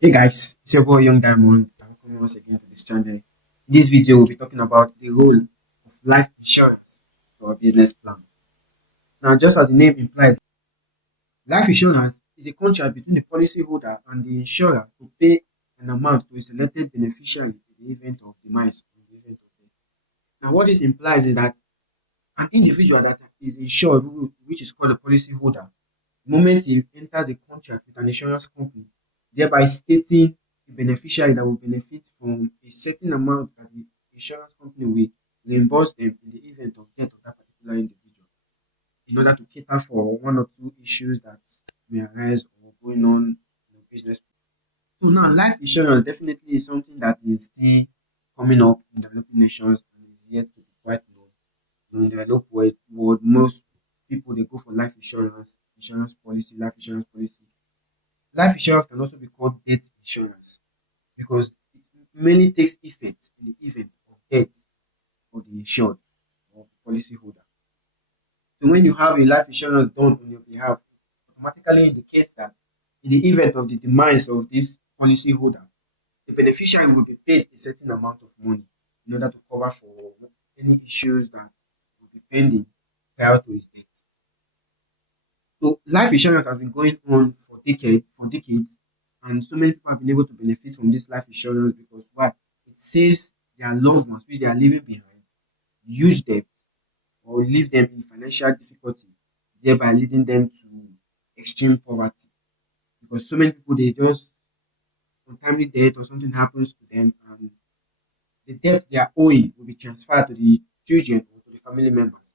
Hey guys, it's your boy Young Diamond. I'm coming once again to this channel. In this video, we'll be talking about the role of life insurance for a business plan. Now, just as the name implies, life insurance is a contract between the policyholder and the insurer to pay an amount to a selected beneficiary in the event of demise or in the event of death. Now, what this implies is that an individual that is insured, which is called a policyholder, the moment he enters a contract with an insurance company, thereby stating the beneficiary that will benefit from a certain amount that the insurance company will reimburse them in the event of death of that particular individual, in order to cater for one or two issues that may arise or going on in the business. So now, life insurance definitely is something that is still coming up in developing nations and is yet to be quite known. In the developed world, most people they go for life insurance, insurance policy, life insurance policy. Life insurance can also be called death insurance because it mainly takes effect in the event of death of the insured or policy holder. So when you have a life insurance done on your behalf, automatically indicates that in the event of the demise of this policy holder, the beneficiary will be paid a certain amount of money in order to cover for any issues that will be pending prior to his death. So life insurance has been going on for decades, and so many people have been able to benefit from this life insurance because why? It saves their loved ones, which they are leaving behind, huge debt or leave them in financial difficulty, thereby leading them to extreme poverty. Because so many people they just untimely death or something happens to them, and the debt they are owing will be transferred to the children or to the family members.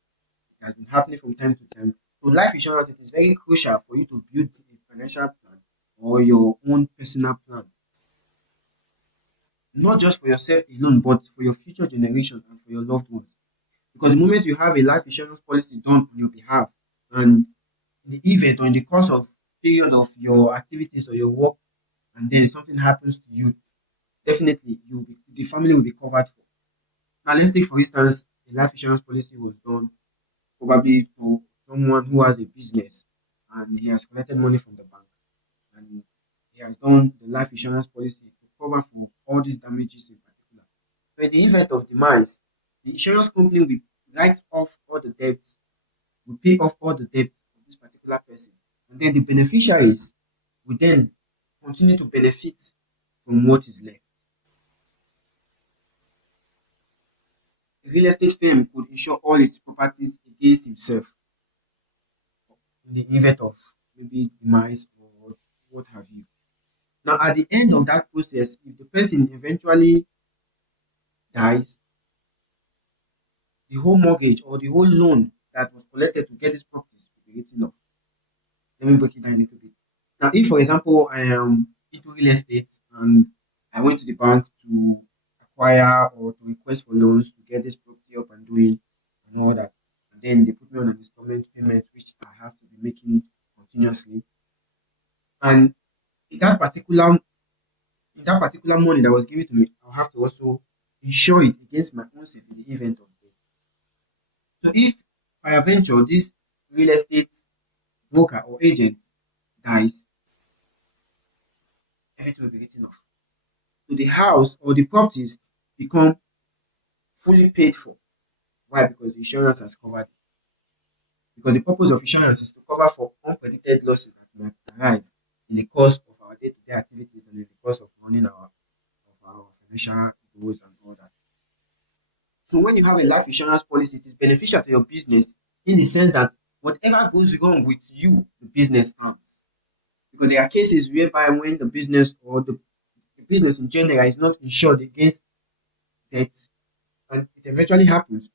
It has been happening from time to time. So life insurance it is very crucial for you to build a financial plan or your own personal plan, not just for yourself alone, but for your future generation and for your loved ones. Because the moment you have a life insurance policy done on your behalf, and in the event or in the course of period of your activities or your work, and then something happens to you, definitely the family will be covered for. Now let's take for instance a life insurance policy was done probably for someone who has a business and he has collected money from the bank and he has done the life insurance policy to cover for all these damages in particular. So in the event of demise, the insurance company will write off all the debts, will pay off all the debt of this particular person. And then the beneficiaries will then continue to benefit from what is left. A real estate firm could insure all its properties against himself in the event of maybe demise or what have you. Now, at the end of that process, if the person eventually dies, the whole mortgage or the whole loan that was collected to get these properties will be written off. Let me break it down a little bit. Now, if for example I am into real estate and I went to the bank to acquire or to request for loans to get this property up and doing and all that, and then they put me on an installment payment which I have to be making continuously, and in that particular in that particular money that was given to me, I'll have to also insure it against my own self in the event of death. So if by adventure this real estate broker or agent dies, everything will be written off. So the house or the properties become fully paid for. Why? Because the insurance has covered it. Because the purpose of insurance is to cover for unpredicted losses that might arise in the course of our day-to-day activities and in the course of running our financial goals and all that. So when you have a life insurance policy, it is beneficial to your business in the sense that whatever goes wrong with you, the business stands. Because there are cases whereby when the business or the business in general is not insured against debt, and it eventually happens.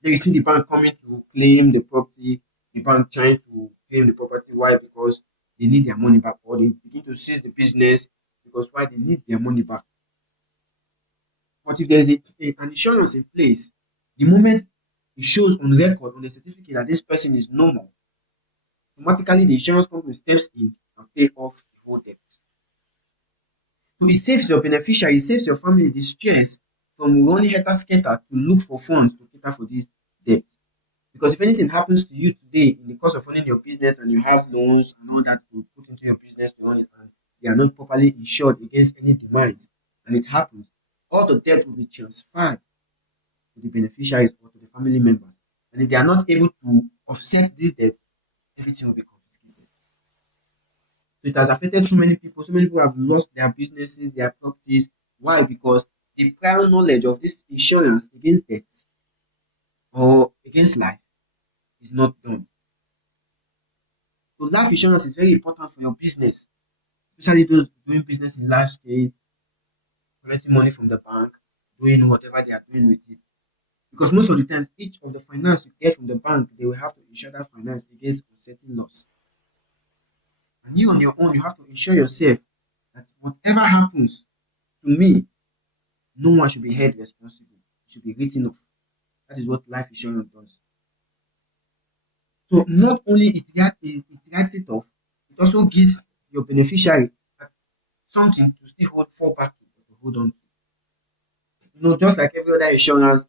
Then you see the bank coming to claim the property, the bank trying to claim the property. Why? Because they need their money back, or they begin to seize the business because why they need their money back. But if there's an insurance in place, the moment it shows on record on the certificate that this person is normal, automatically the insurance company steps in and pay off the whole debt. So it saves your beneficiary, it saves your family the stress from running helter skelter to look for funds to cater for this debt. Because if anything happens to you today in the course of running your business and you have loans and all that to put into your business to run it, and they are not properly insured against any demise, and it happens, all the debt will be transferred to the beneficiaries or to the family members. And if they are not able to offset these debts, everything will be confiscated. So it has affected so many people. So many people have lost their businesses, their properties. Why? Because the prior knowledge of this insurance against debt or against life is not done. So life insurance is very important for your business, especially those doing business in large scale, collecting money from the bank, doing whatever they are doing with it. Because most of the times, each of the finance you get from the bank, they will have to insure that finance against uncertain loss. And you on your own, you have to insure yourself that whatever happens to me, no one should be held responsible. It should be written off. That is what life insurance does. So not only it writes it off, it also gives your beneficiary something to still fall back to hold on to. Just like every other insurance,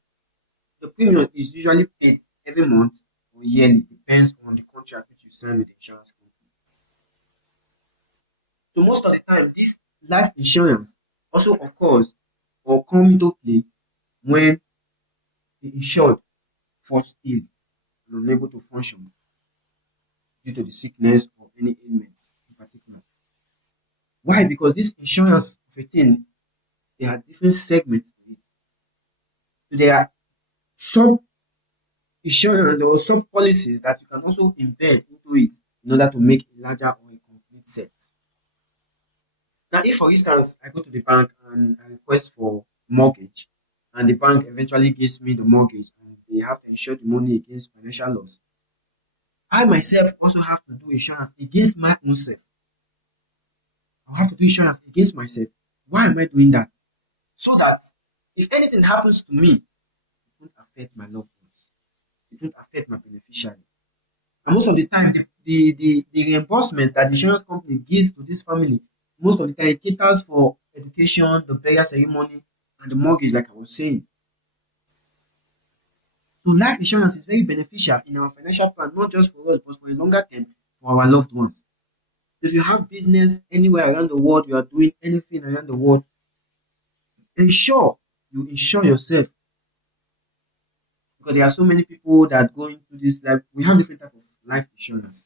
the premium is usually paid every month or yearly, depends on the contract which you sign with the insurance company. So most of the time, this life insurance also occurs or come into play when the insured falls ill and unable to function due to the sickness or any ailment in particular. Why? Because this insurance of a thing, there are different segments to it. So there are sub insurance or sub policies that you can also embed into it in order to make a larger or a complete set. Now, if for instance I go to the bank and I request for mortgage, and the bank eventually gives me the mortgage and they have to insure the money against financial loss, I myself also have to do insurance against my own self. I have to do insurance against myself. Why am I doing that? So that if anything happens to me, it won't affect my loved ones. It won't affect my beneficiary. And most of the time, the reimbursement that the insurance company gives to this family, most of the time it caters for education, the burial ceremony, and the mortgage, like I was saying. So life insurance is very beneficial in our financial plan, not just for us, but for a longer term for our loved ones. If you have business anywhere around the world, you are doing anything around the world, ensure you insure yourself, because there are so many people that are going through this life. We have different type of life insurance.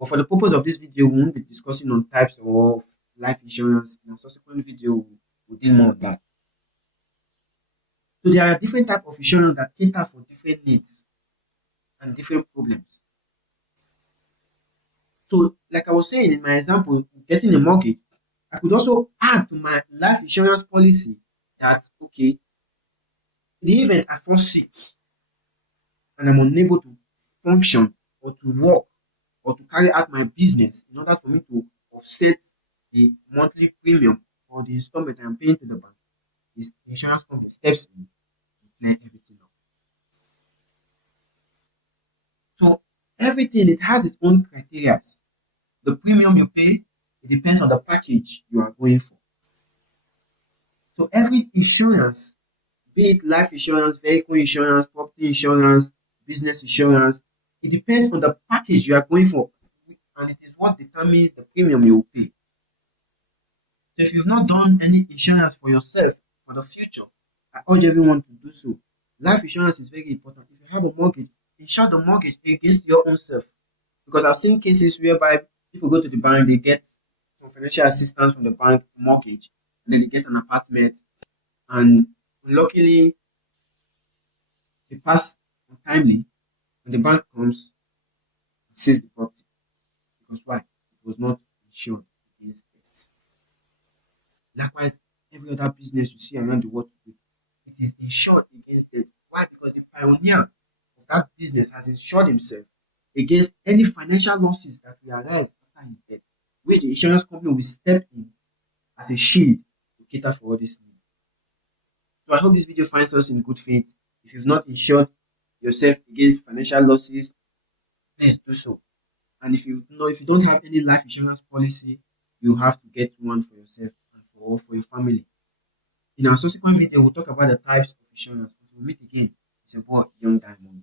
But for the purpose of this video, we won't be discussing on types of life insurance. In a subsequent video, we'll deal more on that. So there are different type of insurance that cater for different needs and different problems. So, like I was saying in my example, getting a mortgage, I could also add to my life insurance policy that okay, in the event I fall sick and I'm unable to function or to work or to carry out my business in order for me to offset the monthly premium or the installment I'm paying to the bank, this insurance company steps in to clear everything up. So everything it has its own criteria. The premium you pay, it depends on the package you are going for. So every insurance, be it life insurance, vehicle insurance, property insurance, business insurance, it depends on the package you are going for, and it is what determines the premium you will pay. So if you've not done any insurance for yourself for the future, I urge everyone to do so. Life insurance is very important. If you have a mortgage, insure the mortgage against your own self. Because I've seen cases whereby people go to the bank, they get some financial assistance from the bank mortgage, and then they get an apartment, and luckily they pass untimely, and the bank comes and seize the property. Because why? It was not insured against it. Likewise, every other business you see around the world today, it is insured against it. Why? Because the pioneer of that business has insured himself against any financial losses that will arise after his death, which the insurance company will step in as a shield to cater for all this need. So I hope this video finds us in good faith. If you've not insured yourself against financial losses, please do so. And if you don't have any life insurance policy, you have to get one for yourself and for your family. In our subsequent video, we'll talk about the types of insurance. Until we meet again, it's your boy, Young Diamond.